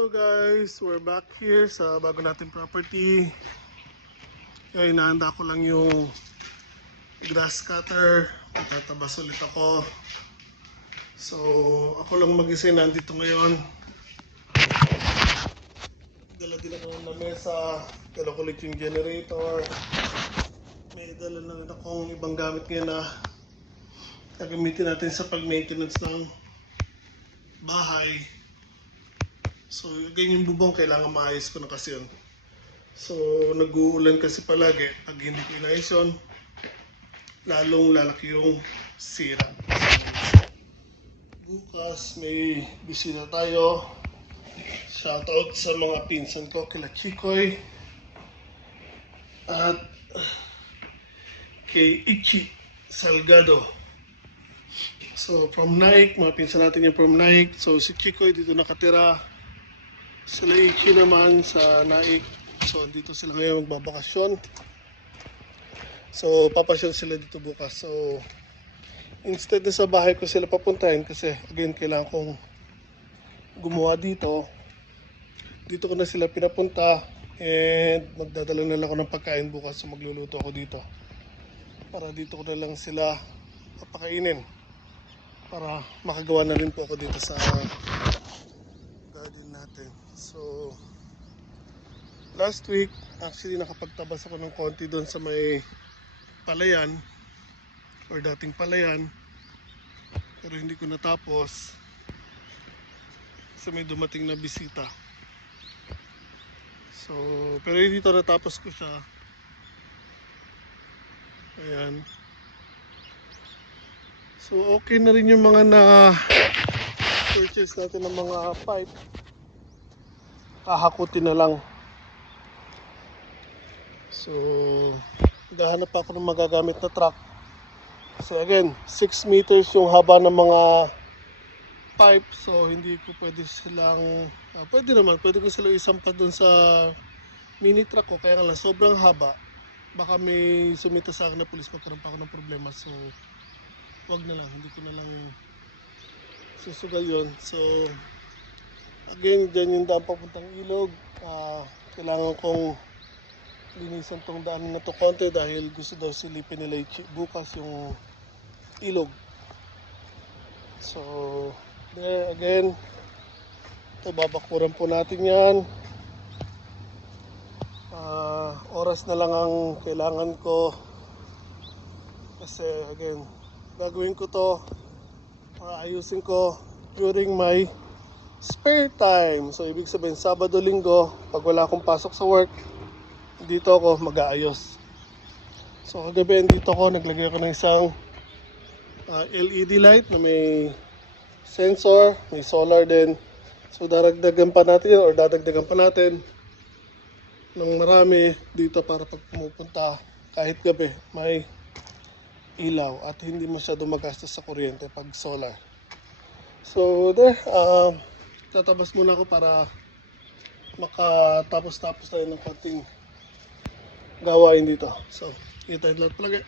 Hello guys, we're back here sa bago nating property. Ngayon, hinahanda ko lang yung grass cutter. Magtatabas ulit ako. So, ako lang mag-isa nandito ngayon. Dala din ako ng lamesa. Dala ko ulit yung generator. May dala na rin akong ibang gamit ngayon na gagamitin natin sa pag-maintenance ng bahay. So, ganyan yung bubong, kailangan maayos ko na kasi yun. So, nag-uulan kasi palagi. Pag hindi ko inayos yun, lalong lalaki yung sira. Bukas, may bisita tayo. Shoutout sa mga pinsan ko, kila Chikoy. At kay Ichi Salgado. So, from Naik, mga pinsan natin yung from Naik. So, si Chikoy dito nakatira. Sila Ichi naman sa Naik. So, dito sila ngayon magbabakasyon. So, papasyal sila dito bukas. So, instead na sa bahay ko sila papuntahin kasi again, kailangan kong gumawa dito. Dito ko na sila pinapunta and magdadala na lang ako ng pagkain bukas. So, magluluto ako dito. Para dito ko na lang sila papakainin. Para makagawa na rin po ako dito sa garden natin. So, last week, actually nakapagtabas ako ng konti doon sa may palayan or dating palayan, pero hindi ko natapos kasi may dumating na bisita. So, pero dito natapos ko siya. Ayan. So, okay na rin yung mga na-purchase natin ng mga pipe. Kahakutin na lang. So, gahanap ako ng magagamit na truck. Kasi again, 6 meters yung haba ng mga pipe. So, hindi ko pwede silang, pwede ko silang isampad dun sa mini truck ko. Kaya nga lang, sobrang haba. Baka may sumita sa akin na pulis, magkaroon pa ako ng problema. So, wag na lang, hindi ko na lang susugal yun. So, again, dyan yung daan papuntang ilog. Kailangan kong linisan tong daan na to konti dahil gusto daw silipin nila bukas yung ilog. So, there again, ito babakuran po natin yan. Oras na lang ang kailangan ko kasi again, gagawin ko to, ayusin ko during my spare time. So, ibig sabihin, Sabado, Linggo, pag wala akong pasok sa work, dito ako mag-aayos. So, kagabi, dito ako, naglagay ako ng isang LED light na may sensor, may solar din. So, dadagdagan pa natin ng marami dito para pag pumupunta, kahit gabi, may ilaw at hindi masyado magastos sa kuryente pag solar. So, there, tatabas muna ako para makatapos-tapos tayo ng konting gawain dito. So, kita tayo lahat palagi.